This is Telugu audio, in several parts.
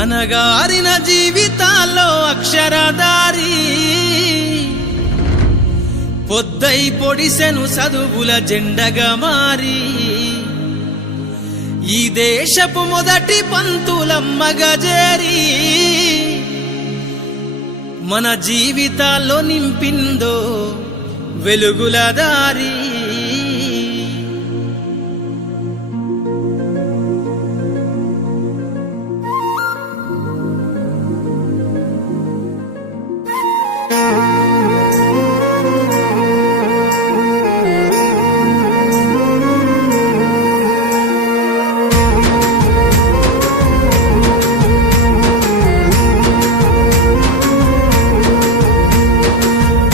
అనగారిన జీవితాల్లో అక్షరదారి పొద్దై పొడిసెను చదువుల జెండగా మారి ఈ దేశపు మొదటి పంతులమ్మగా చేరి మన జీవితాల్లో నింపిందో వెలుగుల దారి.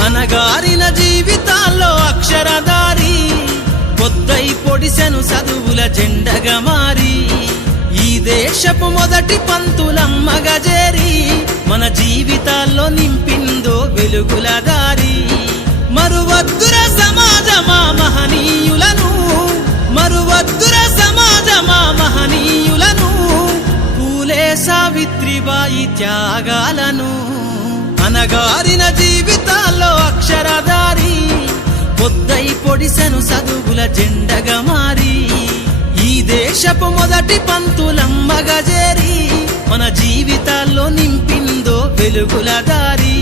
అనగారిన జీవితాల్లో అక్షరదారి పొద్దై పొడిసెను చదువుల జెండగా మారి ఈ దేశపు మొదటి పంతులమ్మగా చేరి మన జీవితాల్లో నింపిందో వెలుగుల దారి. మరువద్దుర సమాజమా మహనీయులను, మరువద్దుర సమాజమా మహనీయులను, పూలే సావిత్రిబాయి త్యాగాలను. అనగారిన జీవితాల్లో అక్షరదారి పొద్దై పొడిసెను చదువుల జెండగా మారి ఈ దేశపు మొదటి పంతులమ్మగా చేరి మన జీవితాల్లో నింపిందో వెలుగుల దారి.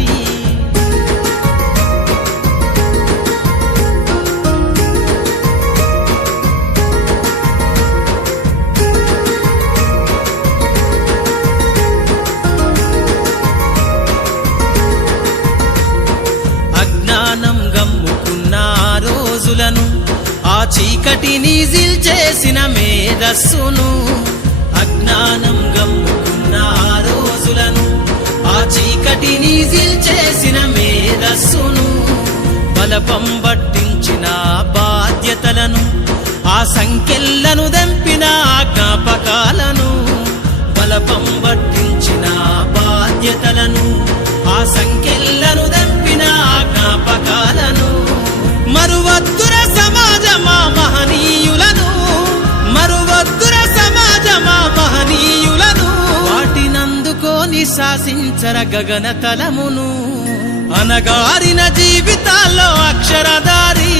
అజ్ఞానం గమ్ముకున్న ఆ రోజులను, ఆ చీకటిని జిల్చేసిన మేధస్సును, అజ్ఞానం గమ్ముకున్న ఆ రోజులను, ఆ చీకటిని జిల్చేసిన మేధస్సును, బలపం పట్టించిన బాధ్యతలను, ఆ సంఖ్యలను దంపిన జ్ఞాపకాలను, బలపం పట్టించిన బాధ్యతలను, ఆ సంఖ్యలను దంపిన జ్ఞాపకాలను. మరువద్దుర సమాజమా మహనీయులను, మరువద్దుర సమాజమా మహనీయులను, వాటినందుకోని శాసించర గగన తలమును. అనగారిన జీవితాల్లో అక్షరదారి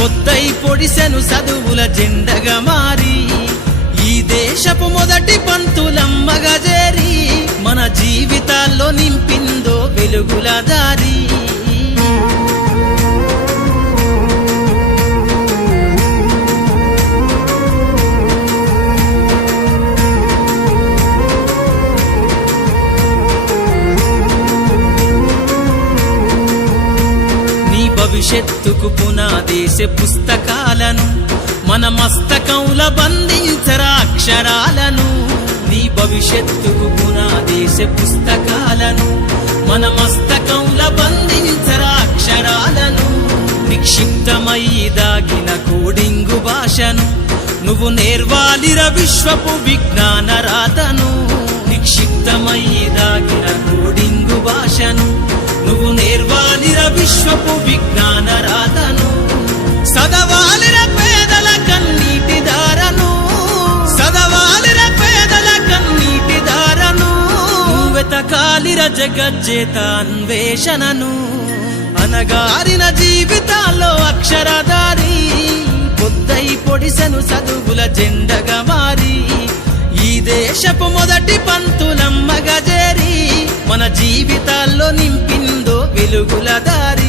పొద్దై పొడిసెను చదువుల జెండగా మారి ఈ దేశపు మొదటి పంతులమ్మగా చేరి మన జీవితాల్లో నింపిందో వెలుగుల దారి. భవిష్యత్తుకు పునాదేసే పుస్తకాలను మన మస్తకంల బంధించరా అక్షరాలను. నీ భవిష్యత్తుకు పునాదేసే పుస్తకాలను మన మస్తకంల బంధించరా అక్షరాలను. నిక్షిప్తమై దాగిన కోడింగు భాషను నువ్వు నేర్వాలిర విశ్వపు విజ్ఞాన రాతను. నిక్షిప్తమై దాగిన కోడింగు భాషను నువ్వు నేర్వాలిర విశ్వపు విజ్ఞాన రాతను. సదవాలిర పేదల కన్నీటి దారను, సదవాలిర పేదల కన్నీటి దారను, వెతకాలిర జగజ్జేత అన్వేషణను. అనగారిన జీవితాల్లో అక్షరదారి పొద్దై పొడిసెను చదువుల జెండగా మారి ఈ దేశపు మొదటి పంతులమ్మగా చేరి మన జీవితాల్లో నింపిందో వెలుగుల దారి.